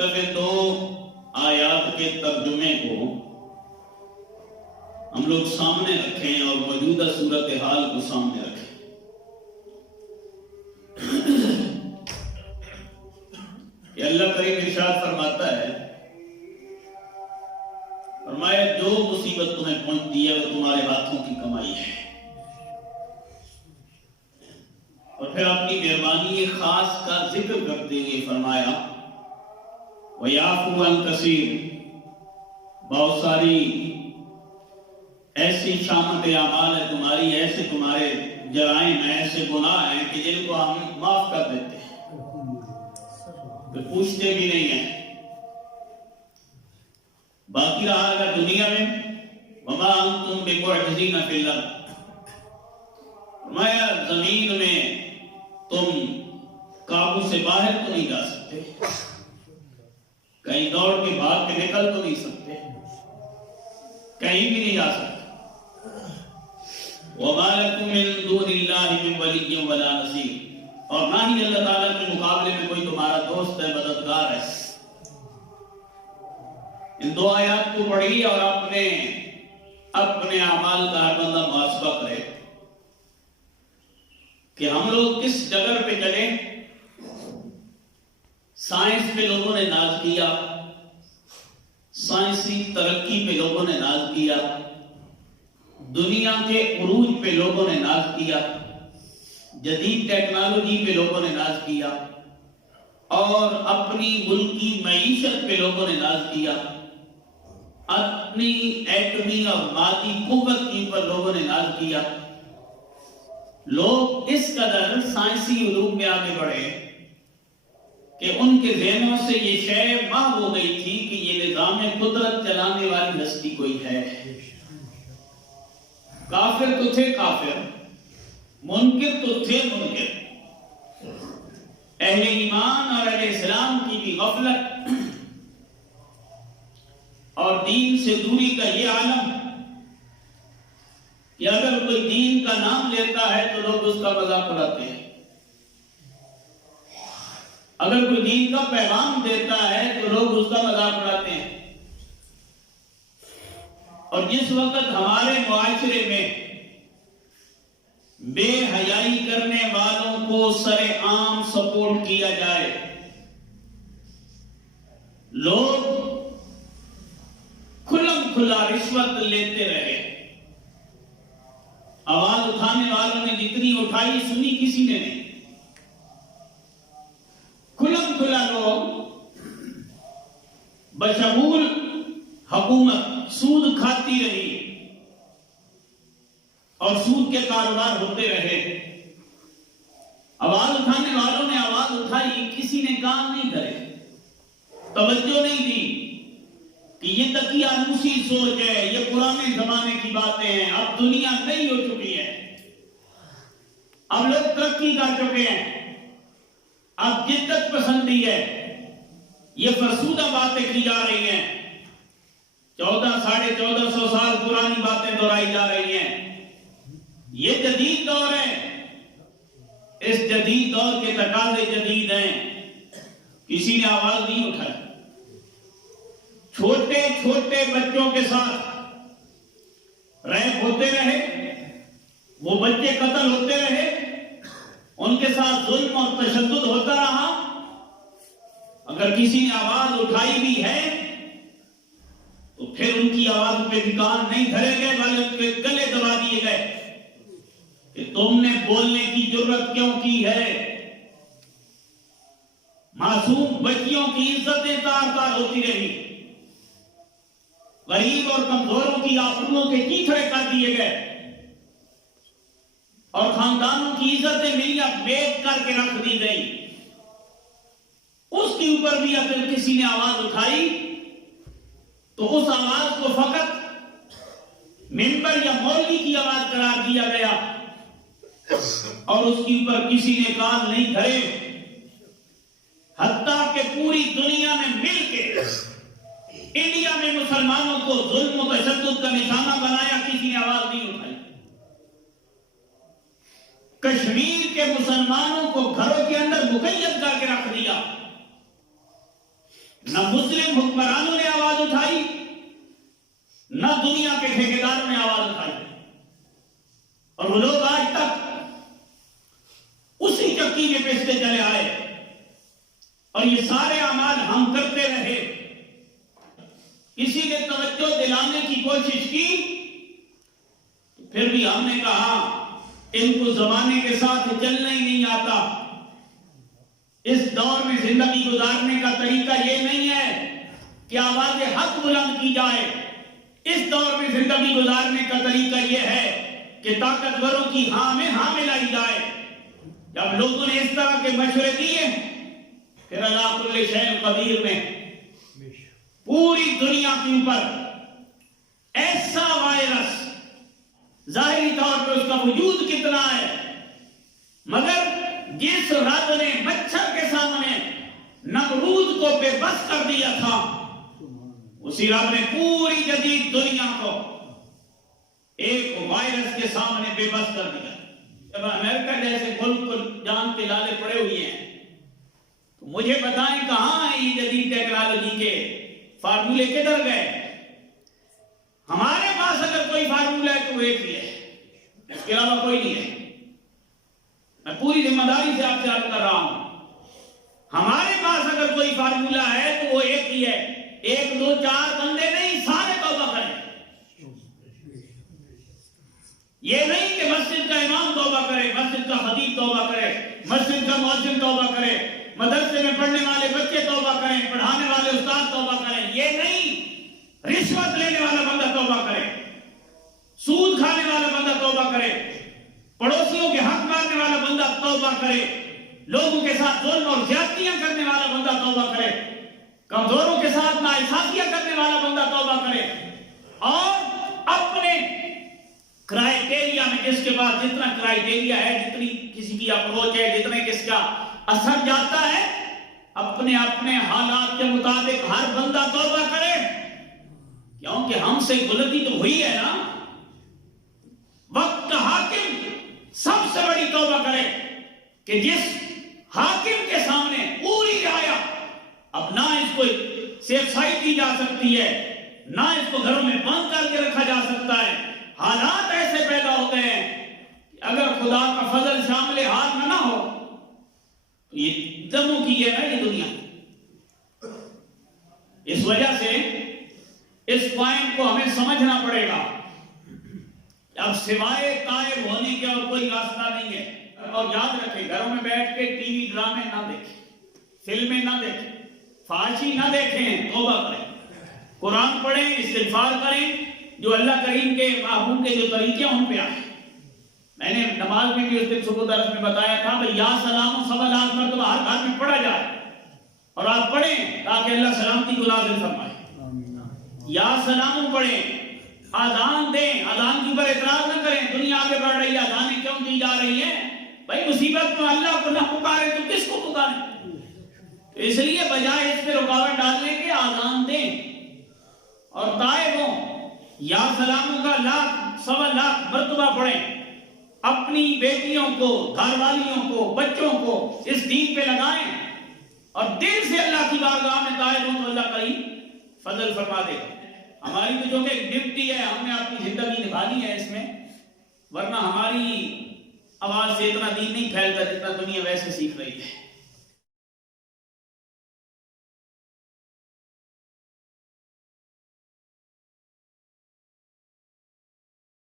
صرف ان دو آیات کے ترجمے کو ہم لوگ سامنے رکھیں اور موجودہ صورتحال کو سامنے رکھیں. کہ اللہ کریم ارشاد فرماتا ہے، فرمایا جو مصیبت تمہیں پہنچتی ہے وہ تمہارے ہاتھوں کی کمائی ہے. اور پھر اپنی مہربانی خاص کا ذکر کرتے ہوئے فرمایا وَيَعْفُو عَنْ كَثِيرٍ، بہت ساری ایسی شامت اعمال ہے تمہاری، ایسے تمہارے جرائم ہیں، ایسے گناہ ہیں کہ جن کو ہم معاف کر دیتے ہیں، تو پوچھتے بھی نہیں ہیں. باقی رہا اگر دنیا میں وَمَا أَنْتُمْ بِمُعْجِزِينَ فِي الْأَرْضِ، فرمایا زمین میں تم قابو سے باہر تو نہیں جا سکتے، کہیں دوڑ کے بھاگ کے نکل تو نہیں سکتے، کہیں بھی نہیں جا سکتے. وَمَا لَكُم مِّن دُونِ اللَّهِ مِن وَلِيٍّ وَلَا نَصِيرٍ، اور نہ ہی اللہ تعالیٰ کے مقابلے میں کوئی تمہارا دوست ہے، مددگار ہے. ان دو آیات کو پڑھی اور اپنے اعمال کا ہر بندہ محاسبہ کرے کہ ہم لوگ کس جگہ پہ چلے. سائنس پہ لوگوں نے ناز کیا، سائنسی ترقی پہ لوگوں نے ناز کیا، دنیا کے عروج پہ لوگوں نے ناز کیا، جدید ٹیکنالوجی پہ لوگوں نے ناز کیا، اور اپنی ملکی معیشت پہ لوگوں نے ناز کیا، اپنی ایٹمی اور مادی قوت کی پر لوگوں نے ناز کیا. لوگ اس قدر سائنسی علوم میں آگے بڑھے کہ ان کے ذہنوں سے یہ شے محو ہو گئی تھی کہ یہ نظام قدرت چلانے والی ہستی کوئی ہے. کافر تو تھے کافر، منکر تو تھے منکر. اہل ایمان اور اہل اسلام کی بھی غفلت اور دین سے دوری کا یہ عالم کہ اگر کوئی دین کا نام لیتا ہے تو لوگ اس کا مذاق اڑاتے ہیں، اگر کوئی دین کا پیغام دیتا ہے تو لوگ اس کا مذاق اڑاتے ہیں. اور جس وقت ہمارے معاشرے میں بے حیائی کرنے والوں کو سر عام سپورٹ کیا جائے، لوگ کھلم کھلا رشوت لیتے رہے، آواز اٹھانے والوں نے جتنی اٹھائی سنی کسی نے نہیں، کھلم کھلا لوگ بشمول حکومت سود کھاتی رہی اور سود کے کاروبار ہوتے رہے. آواز اٹھانے والوں نے آواز اٹھائی، کسی نے کام نہیں کرے، توجہ نہیں دی کہ یہ دقیانوسی سوچ ہے، یہ پرانے زمانے کی باتیں ہیں، اب دنیا نئی ہو چکی ہے، اب لوگ ترقی کر چکے ہیں، اب جدت پسندی ہے، یہ فرسودہ باتیں کی جا رہی ہیں، 1400 سال پرانی باتیں دہرائی جا رہی ہیں. یہ جدید دور ہے، اس جدید دور کے تقاضے جدید ہیں. کسی نے آواز نہیں اٹھائی. چھوٹے چھوٹے بچوں کے ساتھ ریپ ہوتے رہے، وہ بچے قتل ہوتے رہے، ان کے ساتھ ظلم اور تشدد ہوتا رہا. اگر کسی نے آواز اٹھائی بھی ہے تو پھر ان کی آواز پہ بھی کان نہیں دھرے گئے بلکہ ان کے گلے دبا دیے گئے کہ تم نے بولنے کی جرت کیوں کی ہے. معصوم بچیوں کی عزتیں تار تار ہوتی رہی، غریب اور کمزوروں کی آبروؤں کے چیتھڑے کر دیے گئے، اور خاندانوں کی عزتیں ملیاں بیچ کر کے رکھ دی گئی. اس کے اوپر بھی اگر کسی نے آواز اٹھائی تو اس آواز کو فقط ممبر یا مولوی کی آواز قرار دیا گیا اور اس کے اوپر کسی نے کان نہیں دھرے. حتیٰ کہ پوری دنیا میں مل کے انڈیا میں مسلمانوں کو ظلم و تشدد کا نشانہ بنایا، کسی نے آواز نہیں اٹھائی. کشمیر کے مسلمانوں کو گھروں کے اندر مقید کر کے رکھ دیا، نہ مسلم حکمرانوں نے آواز اٹھائی، نہ دنیا کے ٹھیکیداروں نے آواز اٹھائی، اور وہ لوگ آج تک اسی چکی میں پیستے چلے آئے، اور یہ سارے اعمال ہم کرتے رہے۔ کسی نے توجہ دلانے کی کوشش کی، پھر بھی ہم نے کہا ان کو زمانے کے ساتھ چلنا ہی نہیں آتا، اس دور میں زندگی گزارنے کا طریقہ یہ نہیں ہے کہ آواز حق بلند کی جائے، اس دور میں زندگی گزارنے کا طریقہ یہ ہے کہ طاقتوروں کی ہاں میں ہاں ملائی جائے۔ جب لوگوں نے اس طرح کے مشورے دیے، پھر اللہ کل شیء قدیر میں پوری دنیا کے اوپر ایسا وائرس، ظاہری طور پر اس کا وجود کتنا ہے، مگر جس رب نے مچھر کے سامنے نمرود کو بے بس کر دیا تھا، اسی رب نے پوری جدید دنیا کو ایک وائرس کے سامنے بے بس کر دیا۔ جب امریکہ جیسے ملک کو جان کے لالے پڑے ہوئے ہیں، تو مجھے بتائیں کہاں ہیں یہ جدید ٹیکنالوجی کے فارمولے، کدھر گئے؟ ہمارے پاس اگر کوئی فارمولہ ہے تو وہ ایک ہی ہے، اس کے علاوہ کوئی نہیں ہے۔ میں پوری ذمہ داری سے آپ سے عرض کر رہا ہوں، ہمارے پاس اگر کوئی فارمولہ ہے تو وہ ایک ہی ہے، ایک دو چار بندے نہیں، سارے توبہ کریں۔ یہ نہیں کہ مسجد کا امام توبہ کرے، مسجد کا خطیب توبہ کرے، مسجد کا مؤذن توبہ کرے، مدرسے میں پڑھنے والے بچے توبہ کریں، پڑھانے والے استاد توبہ کریں، یہ نہیں، رشوت لینے والا بندہ توبہ کرے، سود کھانے والا بندہ توبہ کرے، پڑوسیوں کے حق مارنے والا بندہ توبہ کرے، لوگوں کے ساتھ ظلم اور زیادتیاں کرنے والا بندہ توبہ کرے، کمزوروں کے ساتھ ناانصافیاں کرنے والا بندہ توبہ کرے، اور اپنے کرائیٹیریا میں، جس کے بعد جتنا کرائیٹیریا ہے، جتنی کسی کی اپروچ ہے، جتنے کس کا اثر جاتا ہے، اپنے اپنے حالات کے مطابق ہر بندہ توبہ کرے، کیونکہ ہم سے غلطی تو ہوئی ہے نا۔ وقت کا حاکم سب سے بڑی توبہ کرے کہ جس حاکم کے سامنے پوری رعایا، اب نہ اس کو سیف سائٹ کی جا سکتی ہے، نہ اس کو گھروں میں بند کر کے رکھا جا سکتا ہے، حالات ایسے پیدا ہوتے ہیں کہ اگر خدا کا فضل شامل حال نہ ہو تو یہ دموں کی ہے نا یہ دنیا۔ اس وجہ سے اس پوائنٹ کو ہمیں سمجھنا پڑے گا، اب سوائے تائب ہونے کے اور کوئی راستہ نہیں ہے۔ اور یاد رکھیں، گھروں میں بیٹھ کے ٹی وی ڈرامے نہ دیکھیں، فلمیں نہ دیکھیں، فحاشی نہ دیکھیں، توبہ کریں، قرآن پڑھیں، استغفار کریں، جو اللہ کریم کے محبوب کے جو طریقے ان پہ آئے۔ میں نے نماز میں بھی اس دن صبح درس میں بتایا تھا، بھئی یا سلام 7 مرتبہ ہر گھر میں پڑھا جائے، اور آپ پڑھیں تاکہ اللہ سلامتی کو نازل فرمائے۔ یا سلام پڑھیں، آذان دیں، آذان کے اوپر اعتراض نہ کریں، دنیا آگے بڑھ رہی ہے، آذانیں کیوں دی جا رہی ہیں؟ بھائی مصیبت میں اللہ کو نہ پکارے تو کس کو پکارے؟ اس لیے بجائے اس پہ رکاوٹ ڈالنے کے آذان دیں، اور تائب ہوں، یا سلاموں کا 1.25 مرتبہ پڑھیں، اپنی بیٹیوں کو، گھر والیوں کو، بچوں کو اس دین پہ لگائیں، اور دل سے اللہ کی بارگاہ میں تائب ہوں تو اللہ کریم فضل فرما دے گا۔ ہماری تو جو کہ ڈیوٹی ہے، ہم نے اپنی زندگی نبھانی ہے اس میں، ورنہ ہماری آواز سے اتنا دین نہیں پھیلتا جتنا دنیا ویسے سیکھ رہی ہے۔